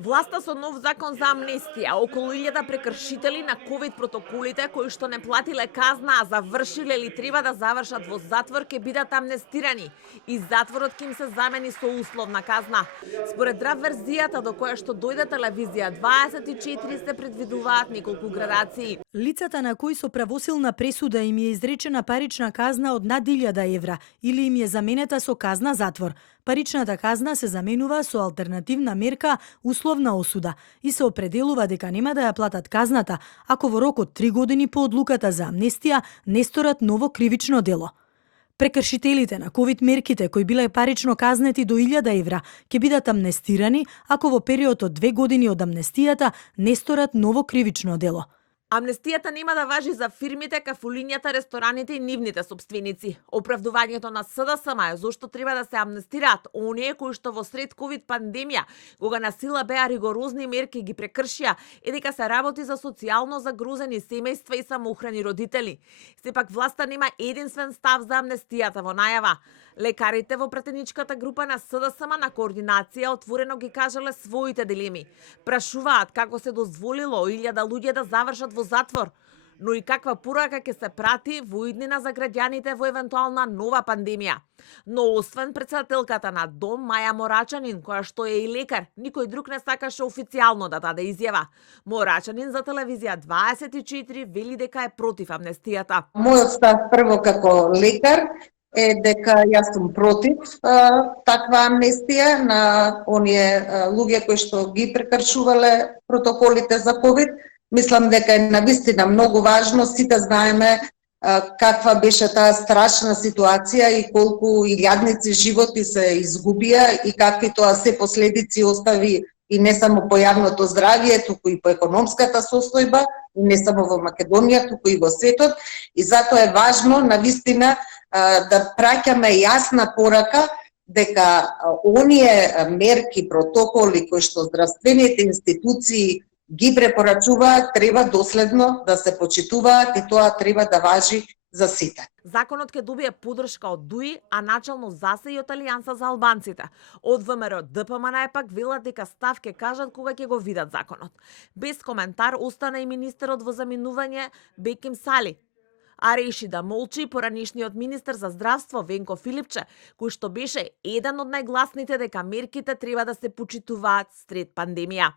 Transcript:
Власта со нов закон за амнестија, околу 1000 прекршители на ковид протоколите кои што не платиле казна, а завршиле или треба да завршат во затвор, ќе бидат амнестирани и затворот ќе им се замени со условна казна. Според драв верзијата до која што дојде телевизија 24 се предвидуваат неколку градации. Лицата на кои со правосилна пресуда им е изречена парична казна од над 1000 евра или им е заменета со казна затвор. Паричната казна се заменува со алтернативна мерка условна осуда и се определува дека нема да ја платат казната ако во рок од 3 години по одлуката за амнестија не сторат ново кривично дело. Прекршителите на ковид мерките кои биле парично казнети до 1000 евра ќе бидат амнестирани ако во период од 2 години од амнестијата не сторат ново кривично дело. Амнестијата нема да важи за фирмите, кафулињата, рестораните и нивните собственици. Оправдувањето на СДСМ е зошто треба да се амнестираат оние кои што во сред ковид пандемија, кога на сила беа ригорозни мерки ги прекршија, и дека се работи за социјално загрозени семејства и самоохрани родители. Сепак власта нема единствен став за амнестијата во најава. Лекарите во пратеничката група на СДСМ на координација отворено ги кажале своите дилеми. Прашуваат како се дозволило 1000 луѓе да завршат во затвор, но и каква порака ќе се прати во иднина за граѓаните во евентуална нова пандемија. Но освен председателката на Дом Маја Морачанин, која што е и лекар, никој друг не сакаше официјално да даде изјава. Морачанин за телевизија 24 вели дека е против амнестијата. Мојот став прво како лекар е дека јас сум против таква амнестија на оние луѓе кои што ги прекршувале протоколите за ковид. Мислам дека е навистина многу важно, сите знаеме каква беше таа страшна ситуација и колку илјадници животи се изгубија и какви тоа се последици остави и не само по јавното здравје, туку и по економската состојба, и не само во Македонија, туку и во светот. И затоа е важно навистина да праќаме јасна порака дека оние мерки, протоколи кои што здравствените институции ги препорачуваат, треба доследно да се почитуваат и тоа треба да важи за сите. Законот ќе добие поддршка од ДУИ, а начално ЗАСЕ и од Алијанса за албанците. Од ВМРО ДПМН пак велат дека став ќе кажат кога ќе го видат законот. Без коментар остана и министерот во заминување Беким Сали, а реши да молчи поранишниот министер за здравство Венко Филипче, кој што беше еден од најгласните дека мерките треба да се почитуваат сред пандемија.